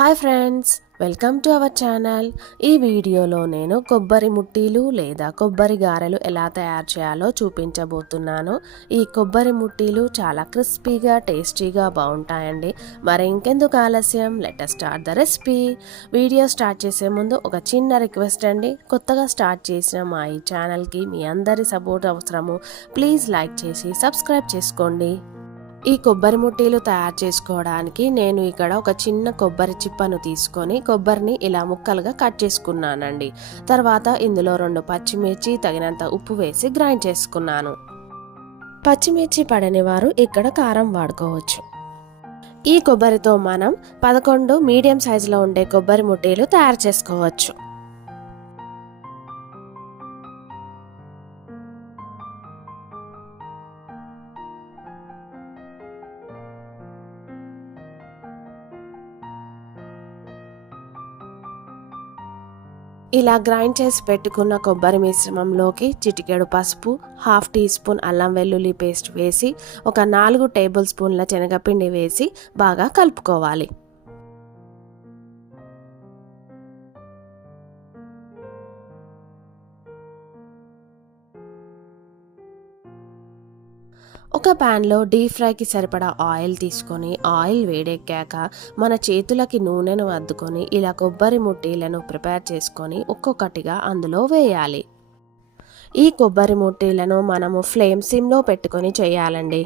Hi friends, welcome to our channel. ఈ వీడియోలో నేను కొబ్బరి ముట్టీలు లేదా కొబ్బరి గారెలు ఎలా తయారు చేయాలో చూపించబోతున్నాను. ఈ కొబ్బరి ముట్టీలు చాలా క్రిస్పీగా టేస్టీగా బాగుంటాయండి. మరి ఇంకెందుకు ఆలస్యం, let us start the recipe. Video start చేసే ముందు ఒక చిన్న రిక్వెస్ట్ అండి. కొత్తగా స్టార్ట్ చేసిన మా ఈ ఛానల్కి మీ అందరి సపోర్ట్ అవసరము. ప్లీజ్ లైక్ చేసి సబ్స్క్రైబ్ చేసుకోండి. ఈ కొబ్బరి ముట్టీలు తయారు చేసుకోవడానికి నేను ఇక్కడ ఒక చిన్న కొబ్బరి చిప్పను తీసుకొని కొబ్బరిని ఇలా ముక్కలుగా కట్ చేసుకున్నానండి. తర్వాత ఇందులో 2 పచ్చిమిర్చి, తగినంత ఉప్పు వేసి గ్రైండ్ చేసుకున్నాను. పచ్చిమిర్చి పడని వారు ఇక్కడ కారం వాడుకోవచ్చు. ఈ కొబ్బరితో మనం 11 మీడియం సైజులో ఉండే కొబ్బరి ముట్టీలు తయారు చేసుకోవచ్చు. ఇలా గ్రైండ్ చేసి పెట్టుకున్న కొబ్బరి మిశ్రమంలోకి చిటికెడు పసుపు, 1/2 టీ స్పూన్ అల్లం వెల్లుల్లి పేస్ట్ వేసి ఒక 4 టేబుల్ స్పూన్ల శనగపిండి వేసి బాగా కలుపుకోవాలి. ఒక ప్యాన్లో డీప్ ఫ్రైకి సరిపడా ఆయిల్ తీసుకొని ఆయిల్ వేడెక్కాక మన చేతులకి నూనెను అద్దుకొని ఇలా కొబ్బరి ముట్టీలను ప్రిపేర్ చేసుకొని ఒక్కొక్కటిగా అందులో వేయాలి. ఈ కొబ్బరి ముట్టీలను మనము ఫ్లేమ్ సిమ్లో పెట్టుకొని చేయాలండి.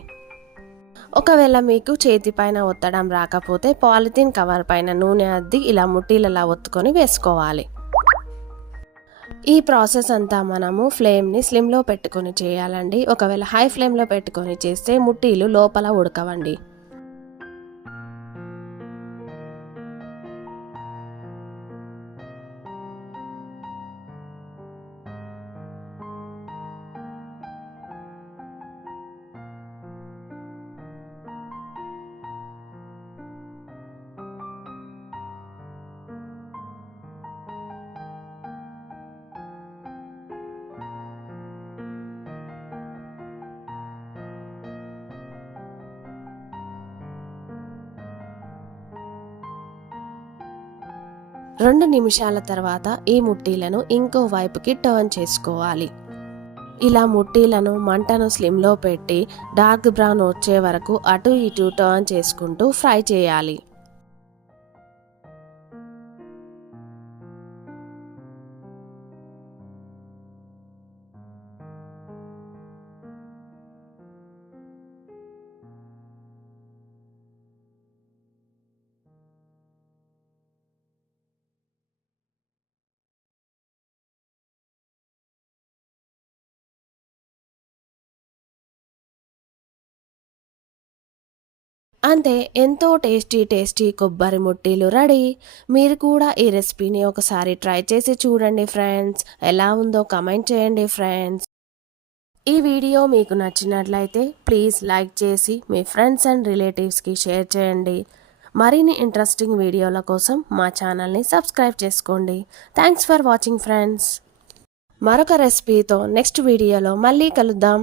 ఒకవేళ మీకు చేతిపైన ఒత్తడం రాకపోతే పాలిథిన్ కవర్ పైన నూనె అద్ది ఇలా ముట్టీలలా ఒత్తుకొని వేసుకోవాలి. ఈ ప్రాసెస్ అంతా మనము ఫ్లేమ్ని స్లిమ్లో పెట్టుకొని చేయాలండి. ఒకవేళ హై ఫ్లేమ్లో పెట్టుకొని చేస్తే ముట్టీలు లోపల ఉడకవండి. రెండు నిమిషాల తర్వాత ఈ ముట్టీలను ఇంకో వైపుకి టర్న్ చేసుకోవాలి. ఇలా ముట్టీలను మంటను స్లిమ్లో పెట్టి డార్క్ బ్రౌన్ వచ్చే వరకు అటు ఇటు టర్న్ చేసుకుంటూ ఫ్రై చేయాలి. అంతే, ఎంతో టేస్టీ కొబ్బరి ముట్టీలు రెడీ. మీరు కూడా ఈ రెసిపీని ఒకసారి ట్రై చేసి చూడండి ఫ్రెండ్స్. ఎలా ఉందో కమెంట్ చేయండి ఫ్రెండ్స్. ఈ వీడియో మీకు నచ్చినట్లయితే ప్లీజ్ లైక్ చేసి మీ ఫ్రెండ్స్ అండ్ రిలేటివ్స్కి షేర్ చేయండి. మరిన్ని ఇంట్రెస్టింగ్ వీడియోల కోసం మా ఛానల్ని సబ్స్క్రైబ్ చేసుకోండి. Thanks for watching friends. మరొక రెసిపీతో నెక్స్ట్ వీడియోలో మళ్ళీ కలుద్దాం.